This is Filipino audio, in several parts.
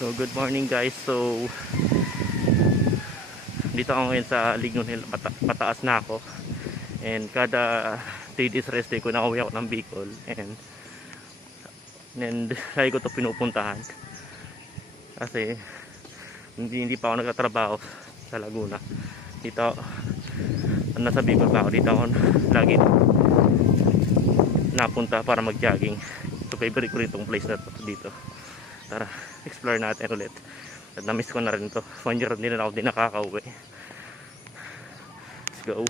So good morning guys. So dito ako ngayon sa Lignon Hill. Pataas na ako. And kada 3 days rest day ko na uwi ako ng Bicol. And lagi ko to pinupuntahan. Kasi hindi pa ako nagtatrabaho sa Laguna. Dito nasa Bicol pa ako. Dito ako lagi napunta para mag-jogging. So favorite ko rin itong place na to dito. Tara, explore natin ulit. At na-miss ko na rin to. 1 year din na ako din nakaka-uwi. Let's go.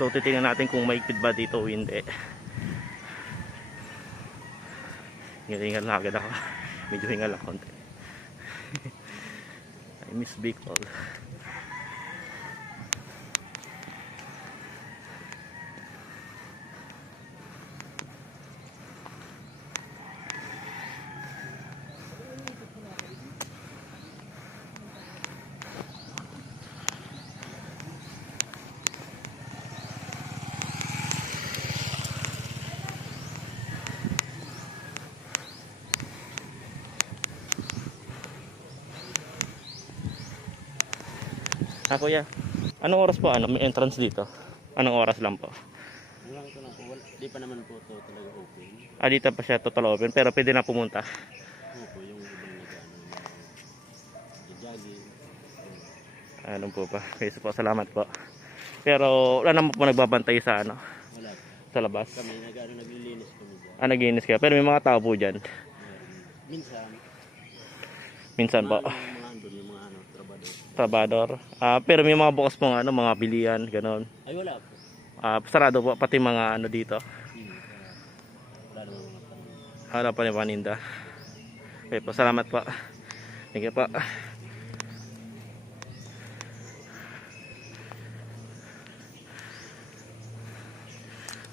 So titingnan natin kung maigpit ba dito o hindi. Hingal na agad ako. Medyo hingal ako konti. I miss Bicol. Kuya, anong oras po may entrance dito? Anong oras lang po? Hanggang ito na po, di pa naman po ito talaga open. Dito pa siya total open pero pwede na pumunta. Opo, yung ibang jogging. Ano po pa? Okay, so po, salamat po. Pero wala naman po nagbabantay sa Wala. sa labas. Kami naglilinis kami dyan. Naglinis kayo. Pero may mga tao po dyan. Minsan. Minsan po. Mga andun, yung mga Trabador. Pero may mga bukas pong mga bilian, gano'n. Ay wala po. Sarado po pati mga dito. Wala naman mga paninda. Wala pa ni paninda. Okay po, salamat po. Thank you po.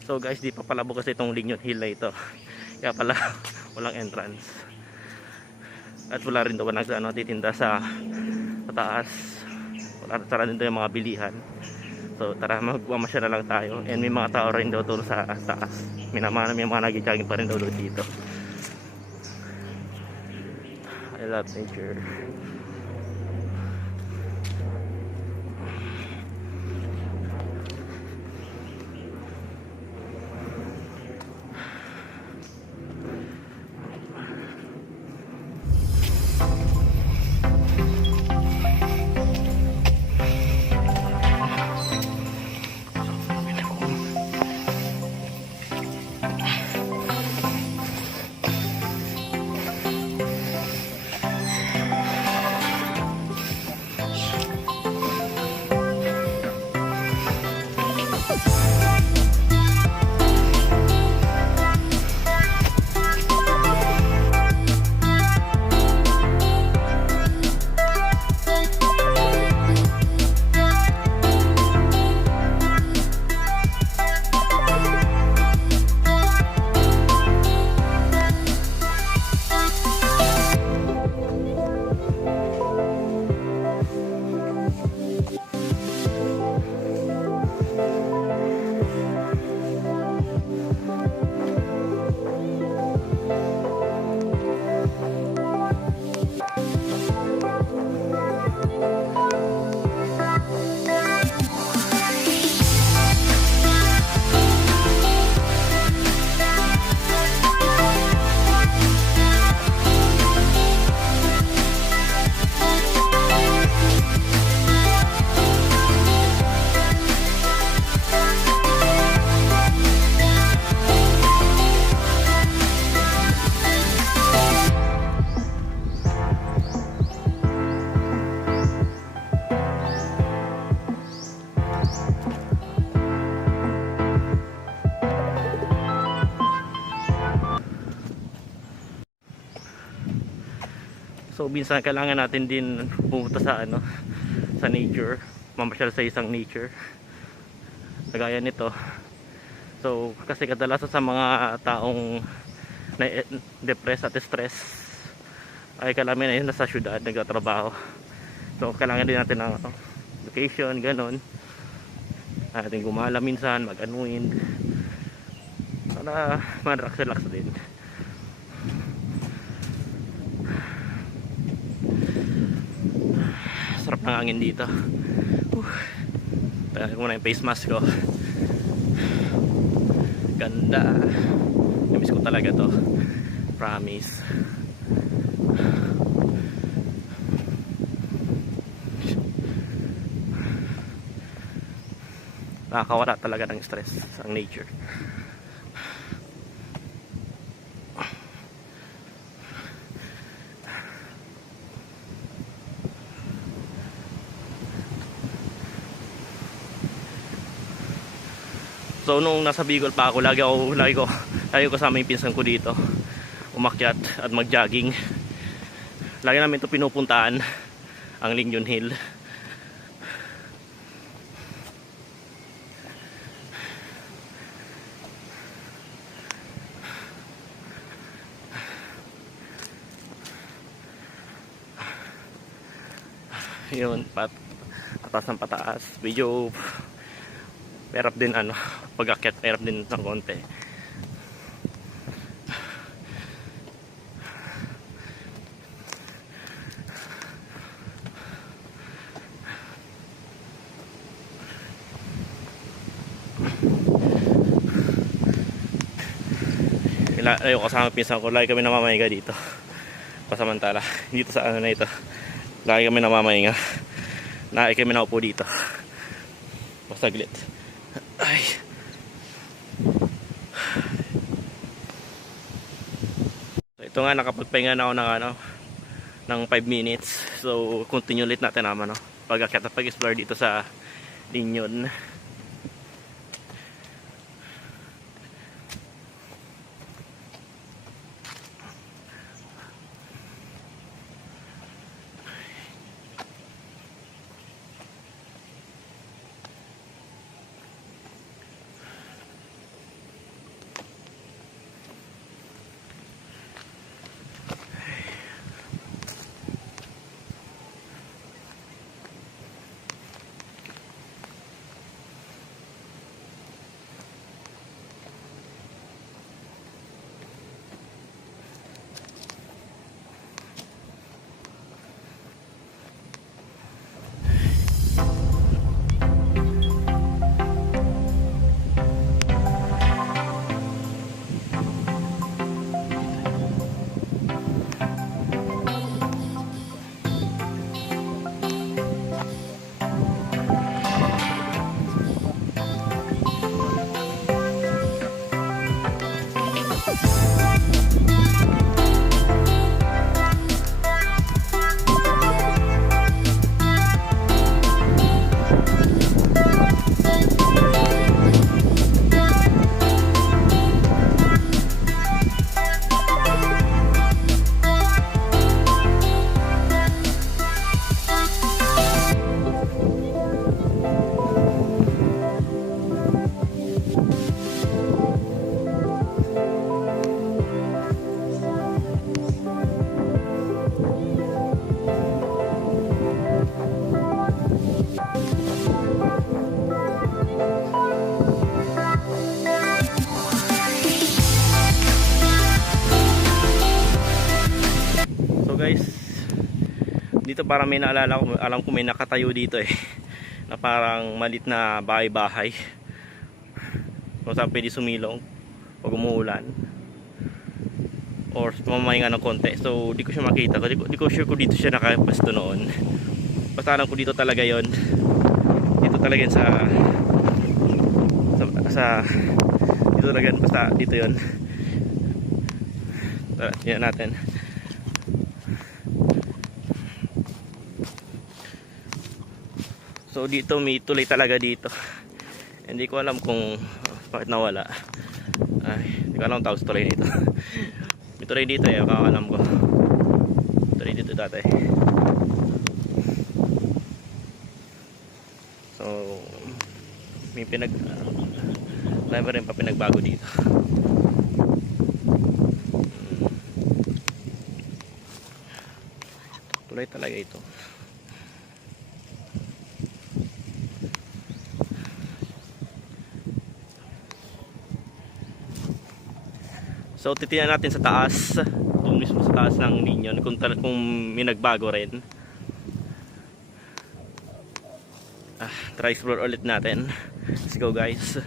So guys, di pa pala bukas itong Lignon Hill na ito. Kaya pala walang entrance. At wala rin daw titinda sa taas. Wala rin daw yung mga bilihan. So tara, magmamasya na lang tayo. And may mga tao rin daw doon sa taas. May mga nag-jogging pa rin daw doon dito. I love nature. So minsan kailangan natin din pumunta sa sa nature, mamasyal sa isang nature. Kagaya nito, So kasi kadalasan sa mga taong na depressed at stress ay kalamin na yun nasa syudad nagtatrabaho. So kailangan din natin ng vacation, ganon. Ating gumala minsan, mag-unwind para ma-relax din. Sarap ng hangin dito. Tagal ko muna yung face mask ko. Ganda. Namiss ko talaga to. Promise. Nakakawala talaga ng stress ang nature. So nung nasa Bicol pa ako, lagi ko kasama yung pinsan ko dito umakyat at mag-jogging. Lagi namin ito pinupuntaan, ang Linyon Hill. Yun, pataas ng pataas. Medyo perap din pag-akyat, perap din ng konti. Ayun, kasama pinsan ko, lagi kami namamahinga dito. Pasamantala, dito sa na ito. Lagi kami namamahinga. Lagi kami nakaupo dito. Masaglit. Ay. So, ito nga, nakapagpahinga na ako ng 5 minutes. So, continue ulit natin naman, pag-akyat at pag-explore dito sa Linyon. Guys, dito parang may naalala ko, alam ko may nakatayo dito na parang malit na bahay-bahay kung saan pwede sumilong pag umuulan or mamahinga ng konti. So di ko siya makita, di ko sure kung dito siya nakapasto noon. Basta alam ko dito talaga yon, dito talaga yun dito talaga yun, basta dito yon. Tara, tingnan natin. So dito may tulay talaga dito. Hindi ko alam kung bakit nawala. Ay, hindi ko alam ang tawag sa tulay nito. May tulay dito kakaalam ko. Tulay dito dati. So may Wala pa rin pa pinagbago dito. Tuloy talaga ito. So titingnan natin sa taas, doon mismo sa taas ng Linyon kung may nagbago rin. Try explore ulit natin. Let's go guys.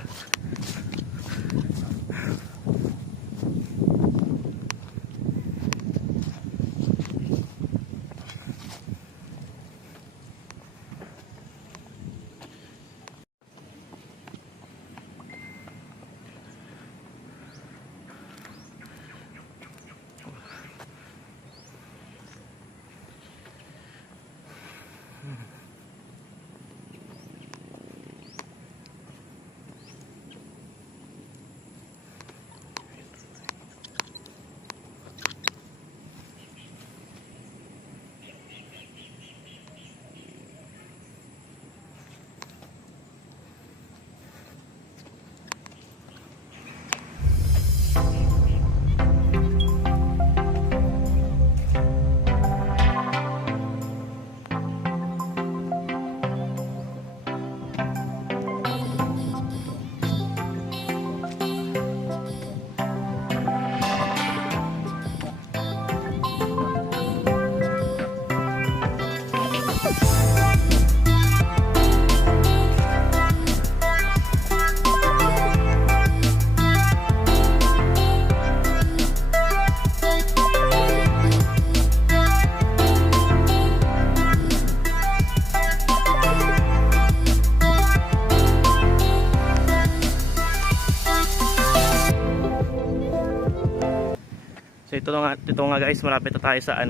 So ito nga guys, malapit na tayo sa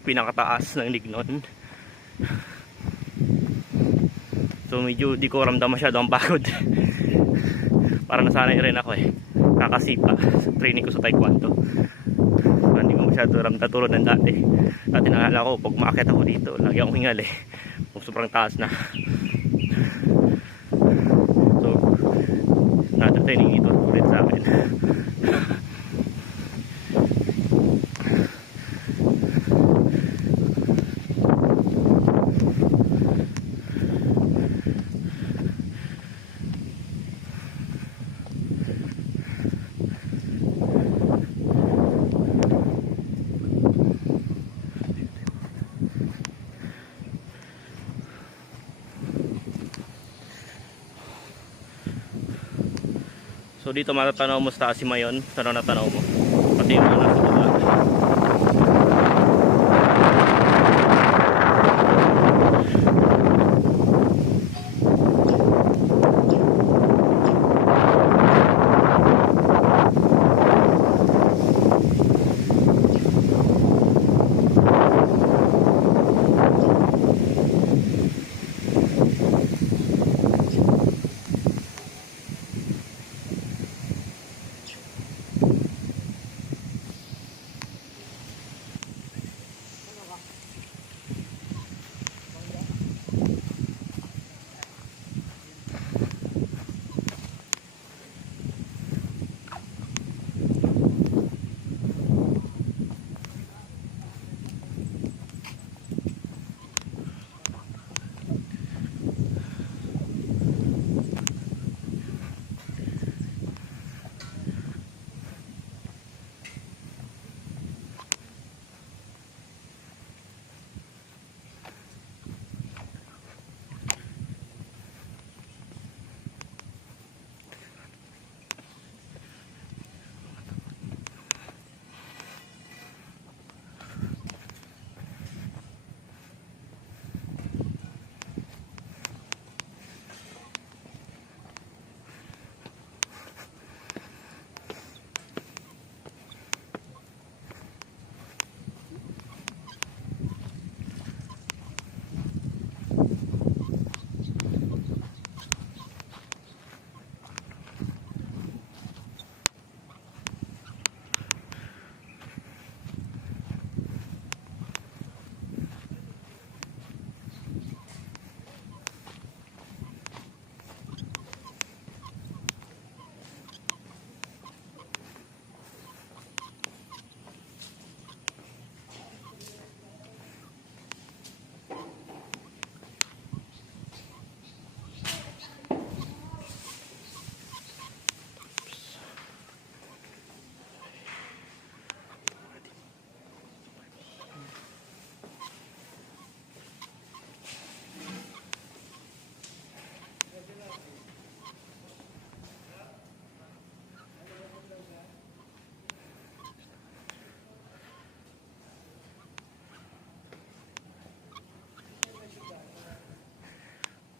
pinakataas ng Lignon. So medyo di ko ramdam masyado ang pagod. Parang nasanay rin ako kakasipa sa training ko sa taekwondo. Hindi ko masyado ramdam tulad ng dati. Dati nakala ko pag maakyat ako dito lagi akong hingal kung sobrang taas na. So training ito ulit sa akin. So dito matatanaw mo sa taas si Mayon, tanaw na tanaw mo. Pati yung mga nasa baba.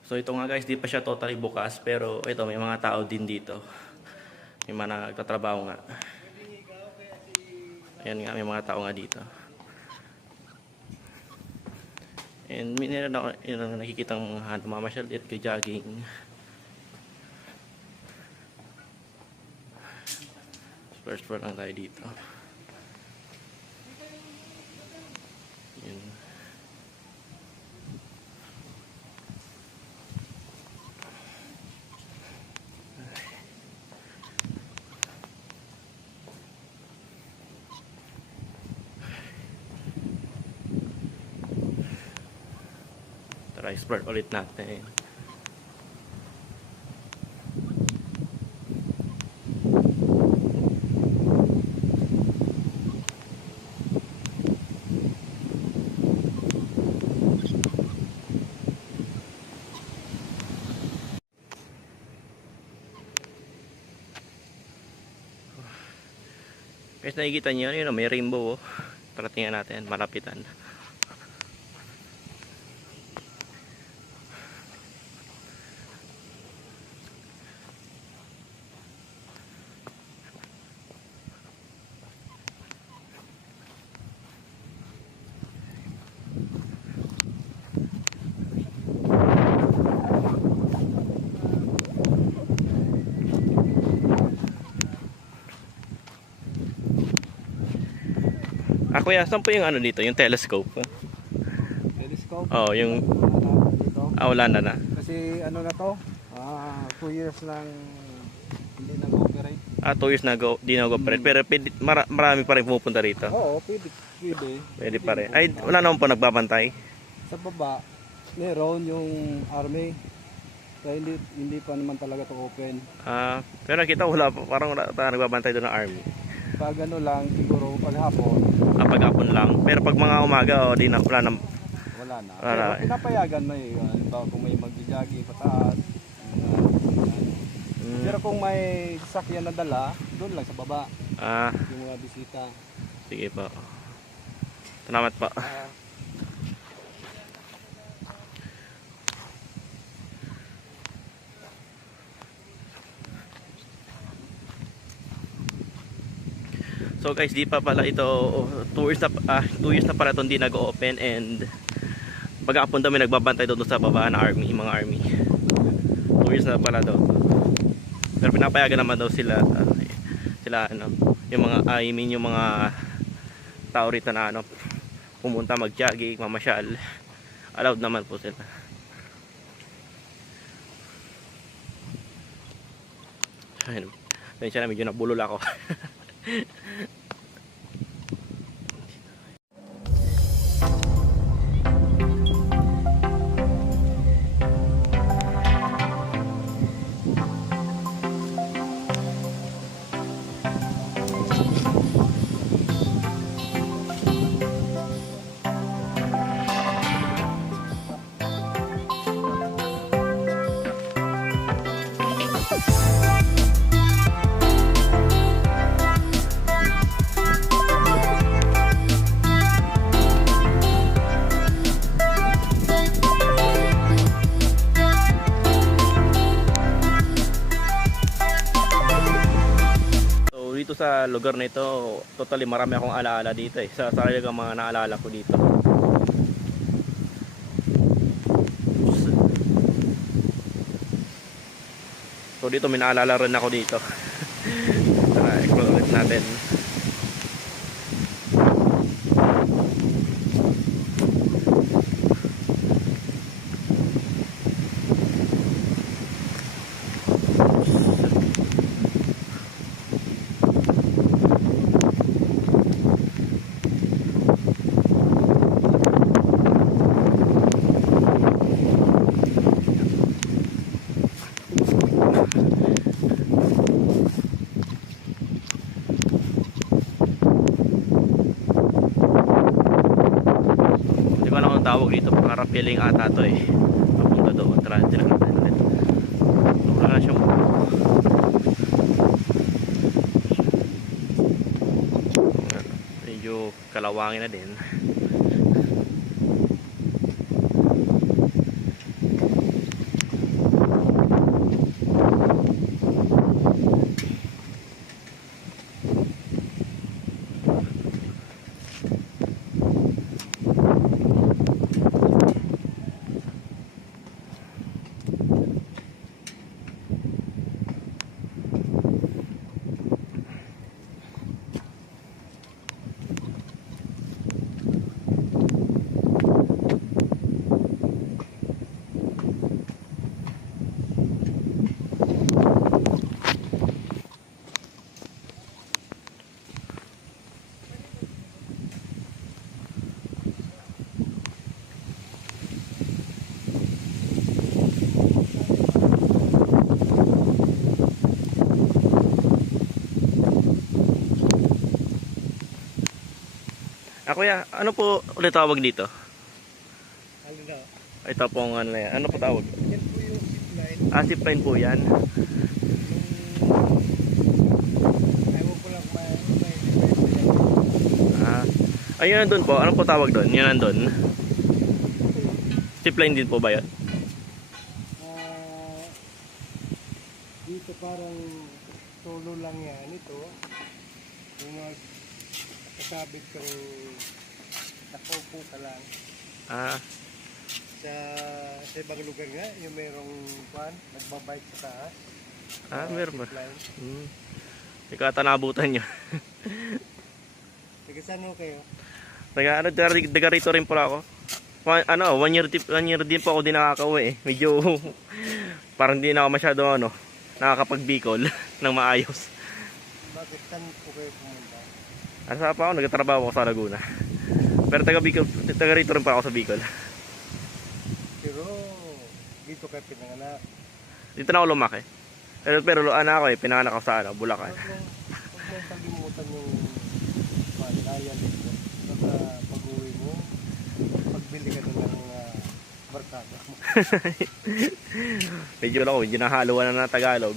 So ito nga guys, di pa siya totally bukas, pero ito may mga tao din dito. May mga nagtatrabaho nga. Ayan nga, may mga tao nga dito. And meron ako yun, nakikita ng mga mamasyal at jogging. First floor lang tayo dito. Yun. Tara, explore ulit natin. Guys, nakikita niyo yun, may rainbow. Oh. Tara, tingnan natin, malapitan. Kuya, saan po yung ano dito? Yung telescope? Telescope? Oh, yung... Dito. wala na. Kasi ano na to, 2 years lang hindi nag-operate. 2 years na go, di na go-operate. Pero pwede, marami pa rin pumupunta rito. Oo, pwede. Pwede pa rin. Ay, wala naman po nagbabantay. Sa baba, meron yung army. Kaya hindi pa naman talaga to open. Pero nakita wala pa, parang wala pa nagbabantay doon ng army. Pag ano lang, siguro paghapon, Paghapon lang. Pero pag mga umaga, di na, wala na. wala na. Wala na. Pero pinapayagan na eh. Halimbawa kung may mag-jogging pataas. Pero kung may sasakyan na dala, doon lang sa baba. Yung mga bisita. Sige po. Salamat po. So guys, di pa pala ito 2 years na pala itong di nag-open, and pag-apon daw may nagbabantay doon sa baba na army, mga army. 2 years na pala daw. Pero pinapayagan naman daw sila ano, yung mga yung mga tao rito na ano, pumunta mag-jogging, mamasyal. Allowed naman po sila. Ayun. Tensya na, medyo nabulol ako. Dito sa lugar na ito, totally marami akong alaala dito eh. Sa sarili kong mga naalala ko dito. So dito may naalala rin ako dito. Tara, explore ulit natin. Tawag dito, parapeling ata to eh. Papunta doon, tara, tinanong natin. Wala na siyang medyo kalawangin na din. Kuya, ano po ulit tawag dito? Ano na? Ito pong ano na yan. Ano po tawag? Yan po yung zipline. Zipline po yan. Ewan ko lang may Ayun nandun po. Ano po tawag doon? Yun nandun. Zipline din po ba yan? dito parang solo lang yan ito. Yung kasabit kang nakaupo ka lang. Sa ibang lugar nga, yung merong nagbabike sa taas. Meron ba? Zipline. Ikaw ata naabutan nyo. Taga saan ho kayo? Taga rito rin pala ako. One year din po ako din nakakauwi eh. Medyo parang di na ako masyado nakakapag-Bicol ng maayos. Bakit saan po kayo pumunta? Asa pa ako, nagtatrabaho ako sa Laguna. Pero taga rito rin pa ako sa Bicol. Pero dito kayo pinanganak. Dito na ako lumaki. Pero ako pinanganak ako sa Bulacan. Huwag mong palimutan yung pandayan dito. Baka pag-uwi mo, pagbili ka na ng barkada mo. Medyo lang ako, hindi nahaluan na ng Tagalog.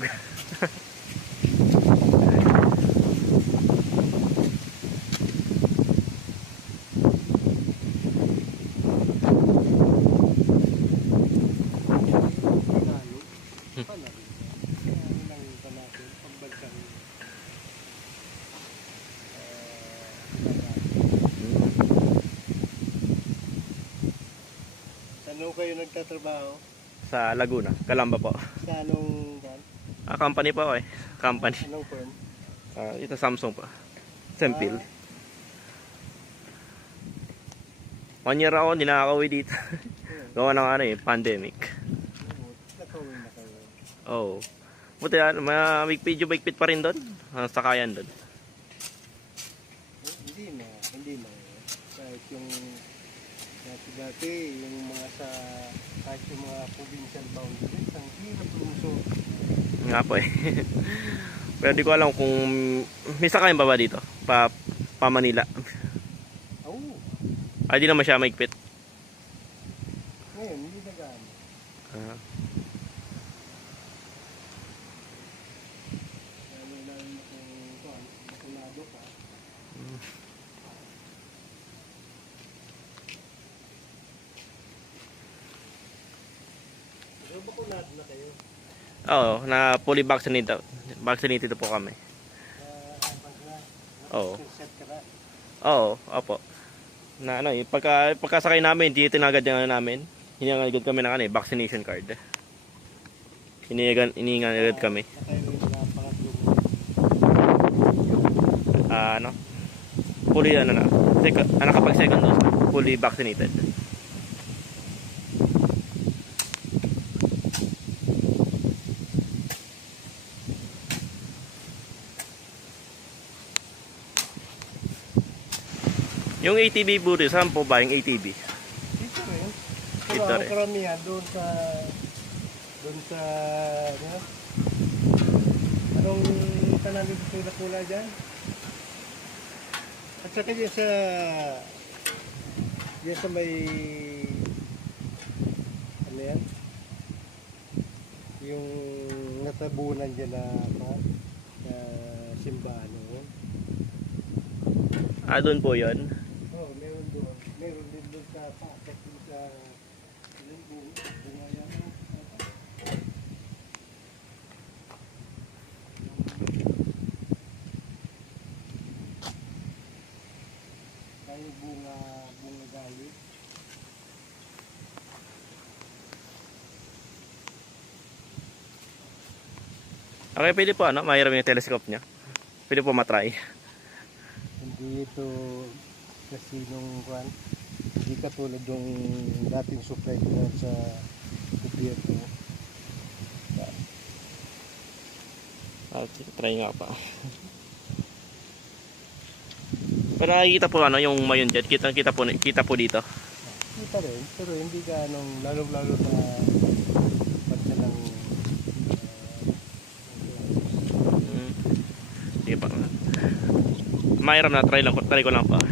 Saan kayo nagtatrabaho? Sa Laguna, Calamba po. Sa anong Company po ako eh. Company. anong firm? Ito Samsung po. Sempil. 1 year ako, hindi nakakauwi dito. Gawa ng pandemic. Nakauwi na kayo. Oo. Buti yan, medyo bigpit pa rin doon. Sakayan doon. Hindi na. Kahit yung dati yung mga kahit yung mga provincial boundaries, ang hirap lumusot. Nga po eh. Pero di ko alam kung may sakayan ba dito? Pa Manila. Oo. Ay, di naman siya maigpit. Ngayon, hindi na gaano. Lalo na kung makulado ka. Pero bakulado na kayo. Oo, na fully vaccinated. Vaccinated po kami. Oo. Set ka na. Oo, opo. Na pagkasakay namin, dito agad yung namin. Hiningan agad kami ng vaccination card. Hiningan agad kami. Fully nakapag second dose, fully vaccinated. Yung ATV buri, saan po ba yung ATV? Dito rin. Pero Dito ang rin. karamihan doon sa anong tanan dito sa Lakula dyan? At saka dyan sa may ano yan? Yung natabunan dyan na simbahan noon. Doon po yun. Oh, meron doon. Meron din doon sa packet doon sa bunga yan. Tayo bunga galit. Okay, pwede po mahiram yung telescope niya. Pwede po matry. Hindi ito kasi hindi katulad yung dating supply ko sa gobyerno. Try nga pa. Pero nakikita po yung mayon jet. Kita po dito. Kita rin, pero hindi ganong lalo-lalo na pagka ng Sige pa. Mahiram na, try ko lang pa.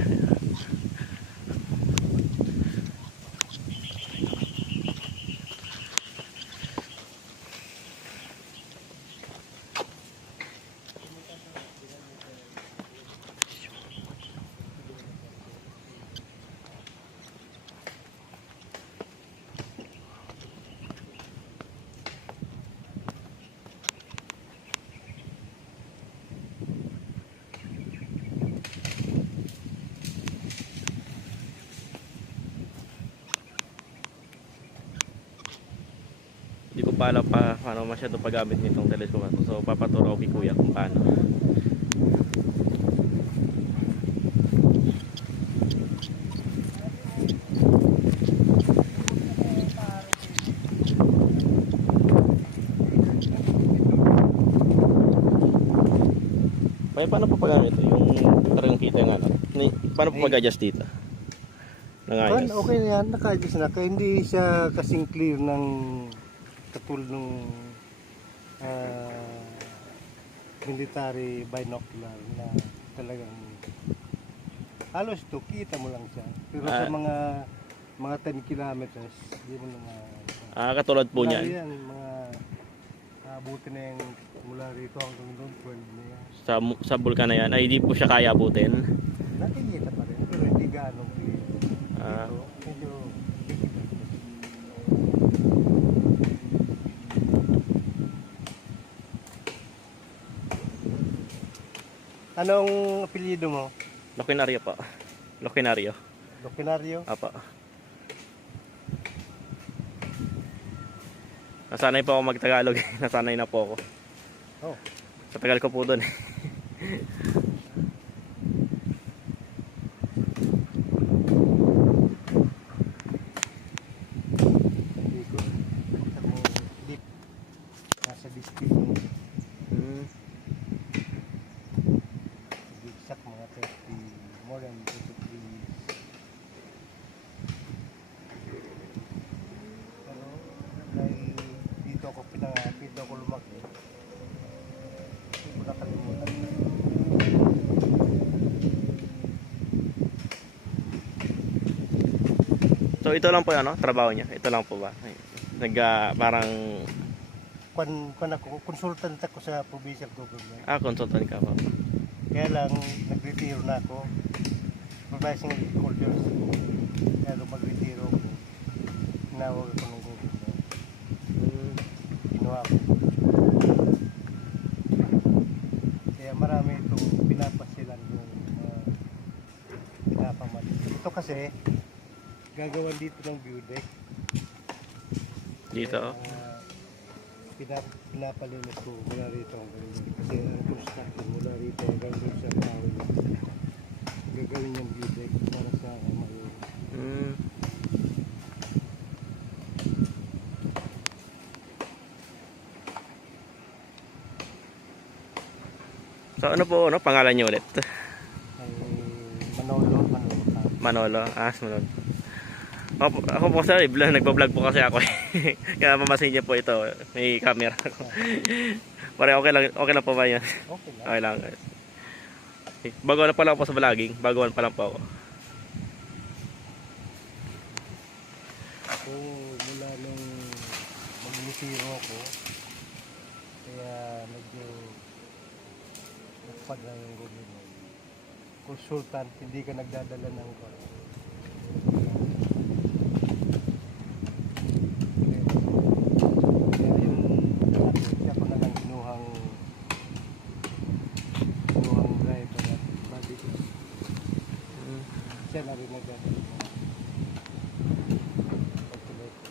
pala pa paano masyado paggamit nitong telescope. So papaturo ko kay kuya kung paano. May paano po paggamit ito? Yung talagang kita yung ano? Paano po pag-adjust dito? Nangayos. Okay na yan, naka-adjust na. Kaya hindi siya kasing clear ng katulad ng military binocular na talagang halos to kita mo lang siya. Pero sa mga 10 kilometers, hindi mo na Katulad po niyan. yan, mga abutin na yung mula rito hanggang doon, 12 na yan. Sa bulkan na yan, ay hindi po siya kaya abutin. Nakikita pa rin, pero hindi ganong clear. Ah. Dito, medyo Anong apelyido mo? Loquinario po. Loquinario. Loquinario? Apa. Nasanay po ako mag-Tagalog. Nasanay na po ako. Oh. Sa tagal ko po doon. Hindi ko. Deep. Nasa display mo. Exact mga 30, more than 30 degrees. Pero dahil dito ako lumaki. Hindi ko nakalimutan. So ito lang po ano, trabaho niya. Ito lang po ba? Parang Kung ako, consultant ako sa provincial government. consultant ka po. Kaya lang, nag-retiro na ako. Supervising agriculture. Kaya nung mag-retiro ako, tinawag ako ng government. Ginawa ko. Kaya marami itong pinapasilan yung pinapamali. Ito kasi, gagawan dito ng view deck. Dito. Pinapalinis ko mula rito hanggang doon. Kasi ang construction mula rito hanggang doon sa tao. Gagawin yung view deck para sa mayo. So ano po, ano pangalan niyo ulit? Ay, Manolo. Manolo. Manolo. Ako po sir, nagbablog po kasi ako. Kaya mamasin niyo po ito. May camera ko. Pare okay lang po ba 'yan? Okay lang. Okay lang. Baguhan pa lang po sa vlogging. Baguhan pa lang po ako. So, mula nung mag-retiro ako, kaya medyo nakapag na yung government. Consultant, hindi ka nagdadala ng kaya yung siya ko na lang kinuhang driver at body ko. Siya na rin nagdadala. Pagtuloy ko.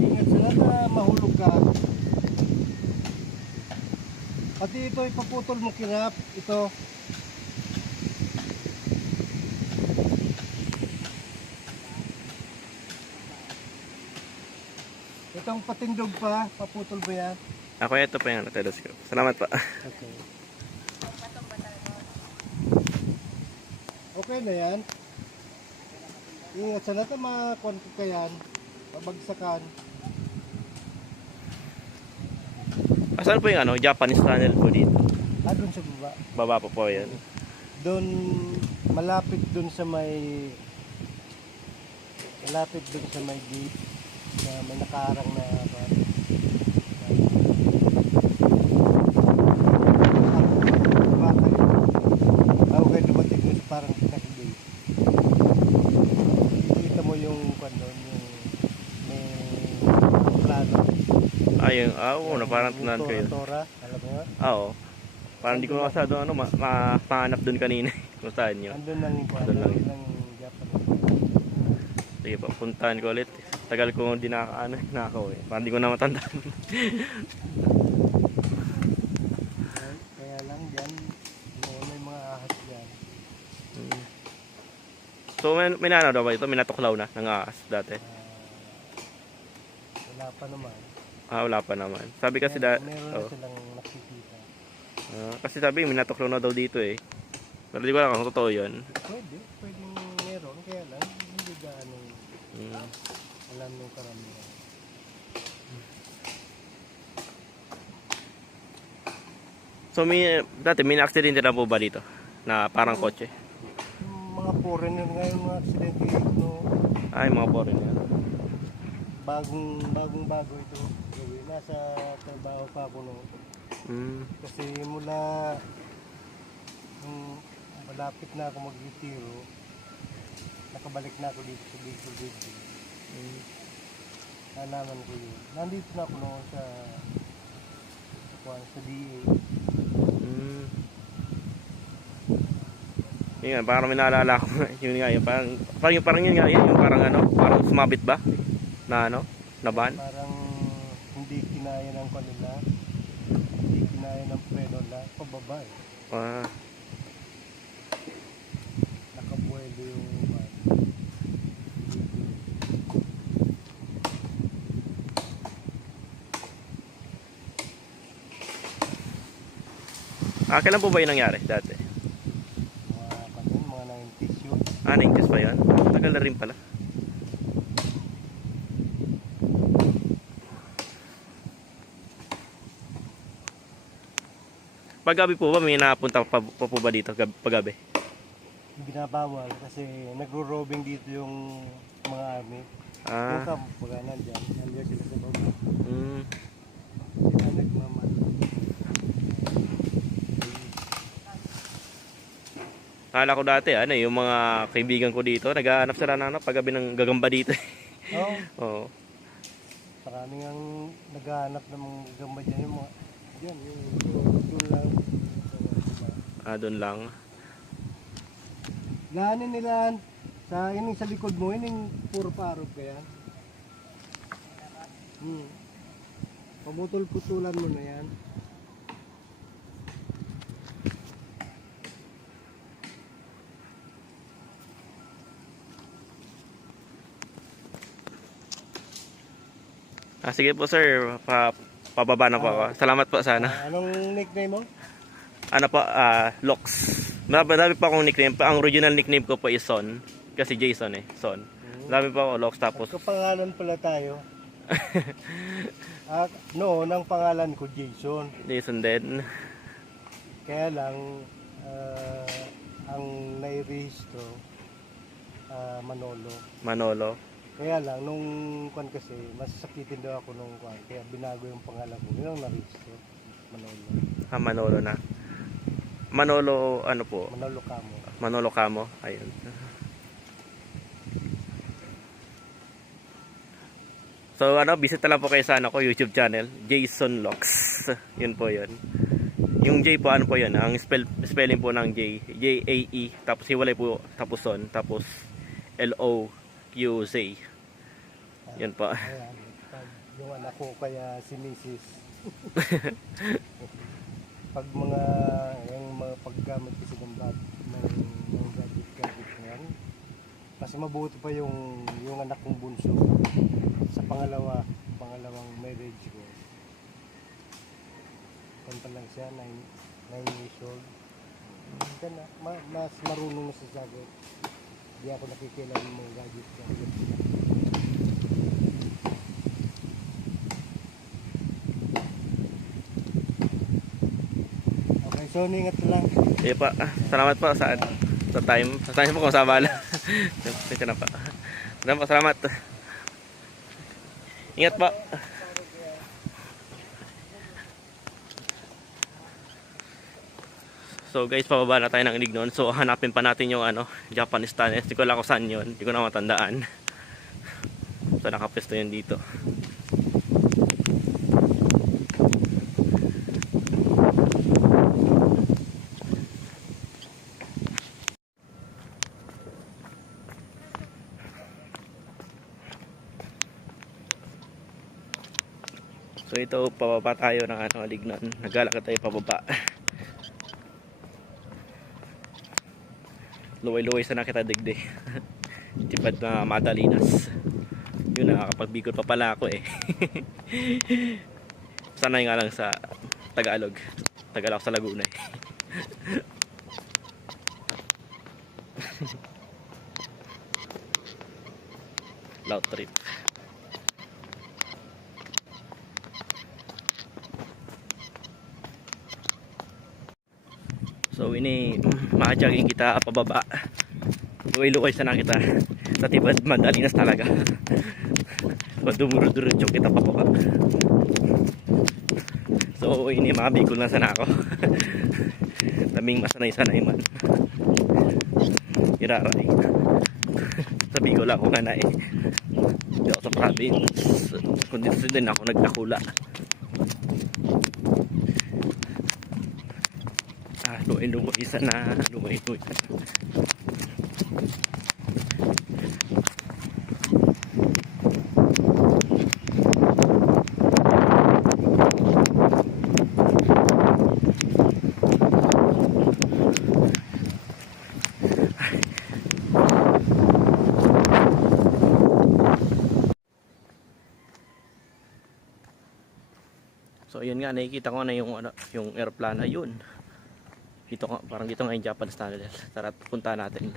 Ingat sila na mahulog ka. Pati ito ipaputol mo kinap. Ito. Itong patindog pa. Paputol ba yan? Ako ito pa yung telescope. Salamat po. Okay. Okay na yan. Ingat sana ito mga konti ka yan. Pabagsakan. Saan po yung ano, Japanese tunnel po dito? Doon sa baba. Baba po yan. Doon, malapit doon sa may gate na may nakaharang na ako kayo dumating doon parang pinag-gate. Kita mo yung Oo, na parang tunan ko yun. Tora, alam mo yun? Oo. Parang hindi ko masyado mahanap dun kanina kung saan yun. Andun lang yung Andun lang. ng Japanese. Sige po, puntahan ko ulit. Tagal ko hindi nakaka-uwi. Parang hindi ko na matandaan. Kaya lang dyan, may mga ahas dyan. So may nano daw ba ito? May natuklaw na ng ahas dati? Wala pa naman. Wala pa naman. Sabi kasi Meron na silang nakikita. kasi sabi may natuklaw na daw dito eh. Pero di ko alam kung totoo yun. Pwedeng meron. Kaya lang, hindi gaano alam ng karamihan. So dati may na-accident na po ba dito? Na parang kotse? Yung mga foreigner ngayon, mga aksidente, no, Ay, mga foreigner. bagong bago ito. Gawin. Nasa trabaho pa ako no. Kasi mula malapit na ako mag-retiro, nakabalik na ako dito sa Bicol. Nalaman ko yun. Nandito na ako noon sa DA. Yun nga, parang may naalala ko. Yun nga, yung parang yun nga, yung parang ano, parang sumabit ba? Na ano, na van? Parang hindi kinaya ng kanila, hindi kinaya ng preno na, pababa eh. Nakabuelo yung van. Kailan po ba yung nangyari dati? Mga 90s yun. 90s pa yun? Tagal na rin pala. Paggabi po ba, may napunta pa po ba dito paggabi? Binabawal kasi nagro-robing dito yung mga army. Yung camp, pagka nandiyan sila sa baba. Sila nagmaman. Kala ko dati, ano, yung mga kaibigan ko dito, naghahanap sila ng paggabi ng gagamba dito. Oo. Oo. Maraming ang naghahanap ng mga gamba dyan, yung mga, yan, yung doon lang. Doon lang. Ganin nila, sa likod mo, ining puro parog kaya. Pamutol-putulan mo na yan. Sige po sir, pababa na po ako. Salamat po sana. Anong nickname mo? Ano po, Lox. Madami pa akong nickname. Ang original nickname ko po is Son. Kasi Jason eh, Son. Madami pa ako Lox tapos. Kapangalan pala tayo. Noon, ang pangalan ko Jason. Jason din. Kaya lang, ang nairehistro, Manolo. Kaya lang, nung kwan kasi, masasakitin daw ako nung kwan. Kaya binago yung pangalan ko. Yun ang narehistro. Manolo. Manolo na. Manolo, ano po? Manolo Camo. Manolo Camo. Ayun. So, visit na lang po kayo sa YouTube channel. Jason Lox. Yun po yun. Yung J po, ano po yun? Ang spelling po ng J. J-A-E. Tapos hiwalay po, tapos Son. Tapos L-O-Q-Z. Yan po. Ayan. Yung anak ko kaya si Mrs. Pag yung mga paggamit kasi ng gadget yan, mas mabuti pa yung anak kong bunso sa pangalawang marriage ko. Kanta lang siya, 9 years old. Diyan na, mas marunong na sa sagot. Hindi ako nakikilan ng mga gadget. Okay, so ingat lang. Sige pa. Salamat po sa time. Sa po kung sa bala. Sige na pa. Salamat. Ingat po. So guys, pababa na tayo ng Ignon. So hanapin pa natin yung Japanese tunnel. Hindi ko lang kung saan yun. Hindi ko na matandaan. So nakapesto yun dito. ito, pababa tayo ng ano, Lignon. Naglalakad tayo pababa. Luway-luway sa nakita digdi. Tipad na Madalinas. Yun, nakakapagbigot pa pala ako eh. Sanay nga lang sa Tagalog. Tagal ako sa Laguna eh. Loud trip. So ini makajaging kita pababa. Luway-luway sa nakita. Sa Tibad Madalinas talaga. Dumuro-duro kita pababa. So ini mga Bicol na sana ako. Daming masanay-sanay man. Iraray. Sa Bicol ako nga na eh. Hindi ako sa province. Kundi din ako nagdakula. Luway-luway sana. Luway-luway sana. So yun nga, nakikita ko na yung ano, yung airplane yun. Dito nga, parang dito nga yung Japanese tunnel. Tara, punta natin.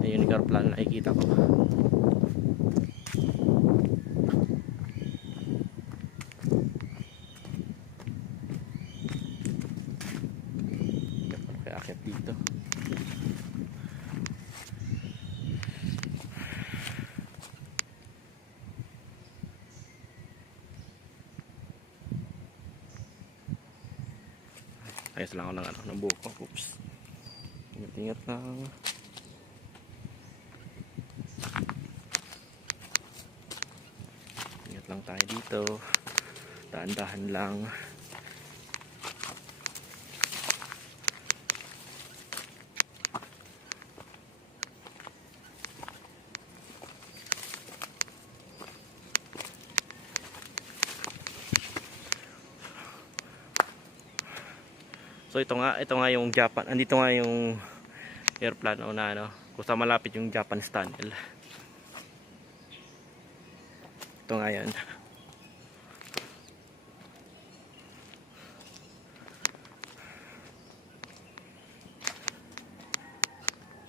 Ayun yung airplane na nakikita ko. Kaya akit dito. Ayos lang ako ng ano, ng buko. Oops. Ingat-ingat lang. Ingat lang tayo dito. Dahan-dahan lang. So ito nga yung Japan. Andito nga yung airplane na ano, kung saan malapit yung Japanese tunnel. Ito nga yan.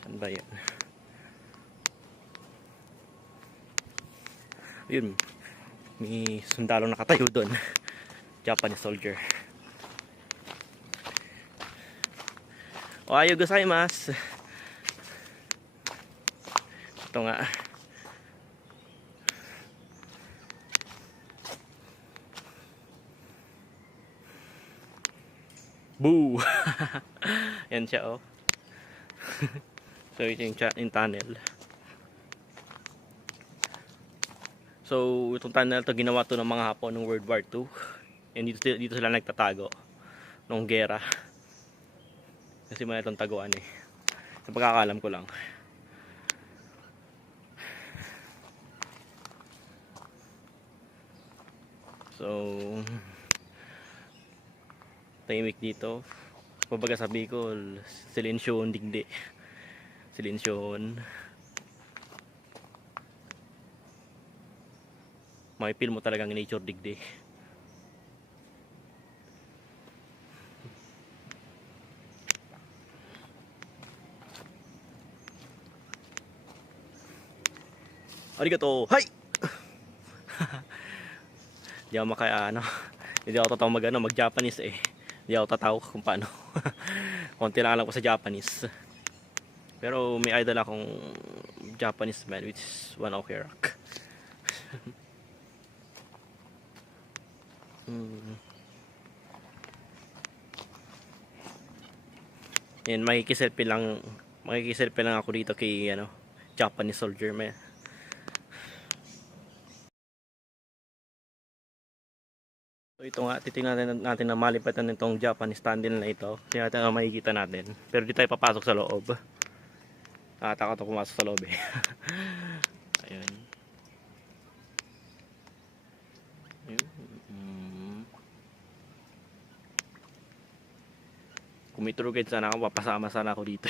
Saan ba yan? Ayun. May sundalo nakatayo doon. Japanese soldier. Ohayo gozaimasu. Ito nga. Boo! Yan siya oh. So ito yung tunnel. So itong tunnel to ginawa to ng mga Hapon ng World War II. And dito sila nagtatago nung gera. Kasi man itong taguan eh. Sa pagkakalam ko lang. So tahimik dito. Kumbaga sa Bicol, silensyon digdi. Silensyon. May feel mo talagang nature digdi. Arigato. Hi. Di ako hindi ako tataw mag-Japanese eh. Hindi ako tataw kung paano. Konti lang alam ko sa Japanese. Pero may idol akong Japanese man, which is One Ok Rock. Yan, makikiselfie lang ako dito kay Japanese soldier man. So ito nga, titingnan natin na malipatan nitong Japanese tunnel na ito. Tingnan natin ang makikita natin. Pero di tayo papasok sa loob. Takot ako pumasok sa loob eh. Ayun. Ayun. Kung may tour guide sana ako, papasama sana ako dito.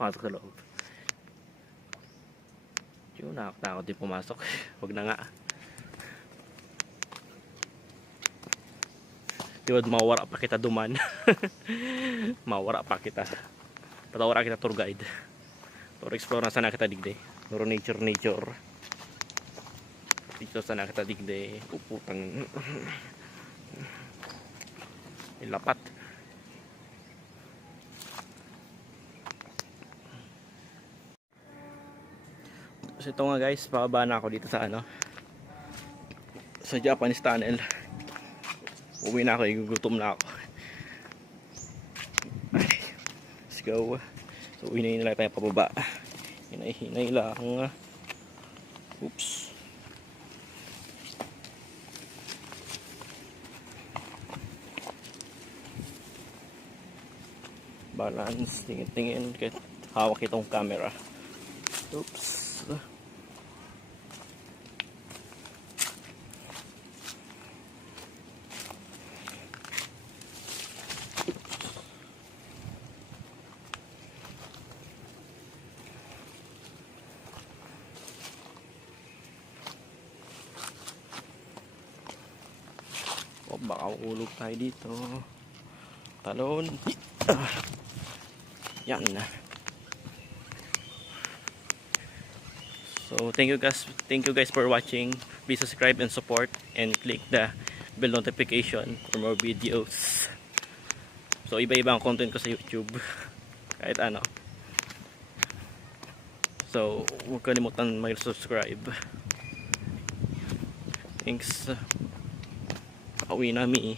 Pumasok sa loob. Yun, nakakatakot din pumasok. Huwag na nga. Yun, mawara pa kita duman. Mawara pa kita. Patawara kita tour guide. Tour explore na sana kita digde. Nuro nature. Dito sana kita digde. Uputang. Ilapat. So ito nga guys, pababa na ako dito sa sa Japanese tunnel. Uwi na ako, igugutom na ako. Ay, let's go. So uwi na lang tayo pababa. Hinay lang. Oops. Balance, tingin kahit hawak itong camera. Oops. O baka ulog tayo dito. Talon. Yan na. So thank you guys for watching. Please subscribe and support and click the bell notification for more videos. So iba-iba ang content ko sa YouTube. Kahit ano. So huwag kalimutan mag-subscribe. Thanks. Pauwi na mi.